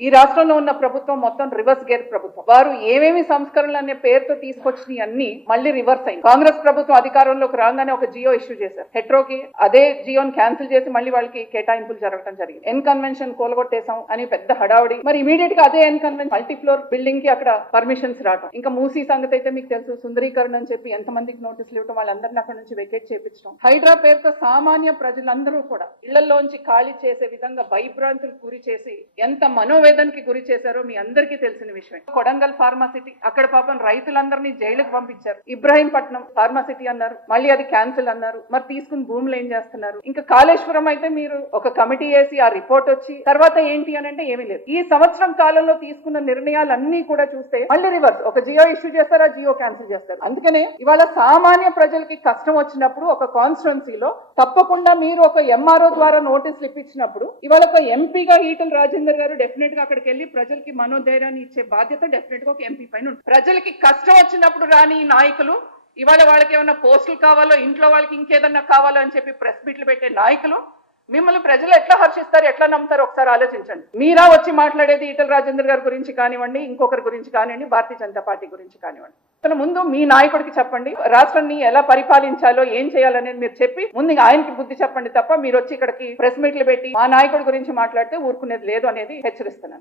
ఈ రాష్ట్రంలో ఉన్న ప్రభుత్వం మొత్తం రివర్స్ గేర్ ప్రభుత్వం. వారు ఏమేమి సంస్కరణలు అనే పేరుతో తీసుకొచ్చినవి అన్ని మళ్ళీ రివర్స్ అయింది కాంగ్రెస్ ప్రభుత్వం అధికారంలోకి రాగానే ఒక జియో ఇష్యూ చేశారు. హెట్రోకి అదే జియోని క్యాన్సిల్ చేసి మళ్ళీ వాళ్ళకి కేటాయింపులు జరగడం జరిగింది. ఎన్ కన్వెన్షన్ కోలగొట్టేశాం అని పెద్ద హడావుడి. మరి ఇమీడియట్గా అదే ఎన్ కన్వెన్షన్ మల్టీఫ్లోర్ బిల్డింగ్కి అక్కడ పర్మిషన్స్ రావడం ఇంకా మూసీ సంగతి అయితే మీకు తెలుసు. సుందరీకరణ అని చెప్పి ఎంత మందికి నోటీసులు ఇవ్వడం వాళ్ళందరినీ అక్కడ నుంచి వెకేట్ చేయించడం హైడ్రా పేరుతో సామాన్య ప్రజలందరూ కూడా ఇళ్ళలోంచి ఖాళీ చేసే విధంగా భయభ్రాంతులు పూరి చేసి ఎంత మనోవేదనకి గురి చేశారో మీ అందరికీ తెలిసిన విషయం. కొడంగల్ ఫార్మాసిటీ అక్కడ పాపం రైతులందరినీ జైలుకు పంపించారు. ఇబ్రాహీంపట్నం ఫార్మాసిటీ అన్నారు మళ్ళీ అది క్యాన్సిల్ అన్నారు. మరి తీసుకుని భూములు ఏం చేస్తున్నారు? ఇంకా కాళేశ్వరం అయితే మీరు ఒక కమిటీ వేసి ఆ రిపోర్ట్ వచ్చి తర్వాత ఏంటి అని అంటే ఏమీ లేదు. ఈ సంవత్సరం కాలంలో తీసుకున్న నిర్ణయాలన్నీ కూడా చూస్తే మళ్ళీ రివర్స్. ఒక జియో ఇష్యూ చేస్తారా జియో క్యాన్సిల్ చేస్తారు. అందుకనే ఇవాళ సామాన్య ప్రజలకి కష్టం వచ్చినప్పుడు ఒక కాన్స్టిట్యున్సీలో తప్పకుండా మీరు ఒక ఎంఆర్ఓ ద్వారా నోటీసులు ఇప్పించినప్పుడు ఇవాళ ఒక ఎంపీగా ఈటల రాజేందర్ గారు డెఫినెట్ గా అక్కడికి వెళ్ళి ప్రజలకి మనోధైర్యాన్ని ఇచ్చే బాధ్యత డెఫినెట్గా ఒక ఎంపీ పైన ఉంటుంది. ప్రజలకి కష్టం వచ్చినప్పుడు రాని నాయకులు ఇవాళ వాళ్ళకి ఏమైనా పోస్టులు కావాలో ఇంట్లో వాళ్ళకి ఇంకేదన్నా కావాలో అని చెప్పి ప్రెస్ మీట్లు పెట్టే నాయకులు మిమ్మల్ని ప్రజలు ఎట్లా హర్షిస్తారు ఎట్లా నమ్ముతారు ఒకసారి ఆలోచించండి. మీరా వచ్చి మాట్లాడేది ఈటల రాజేందర్ గారి గురించి కానివ్వండి ఇంకొకరి గురించి కానివ్వండి భారతీయ జనతా పార్టీ గురించి కానివ్వండి. అసలు ముందు మీ నాయకుడికి చెప్పండి రాష్ట్రాన్ని ఎలా పరిపాలించాలో ఏం చేయాలనేది మీరు చెప్పి ముందు ఆయనకి బుద్ధి చెప్పండి తప్ప మీరు వచ్చి ఇక్కడికి ప్రెస్ మీట్లు పెట్టి మా నాయకుడి గురించి మాట్లాడితే ఊరుకునేది లేదు అనేది హెచ్చరిస్తున్నాను.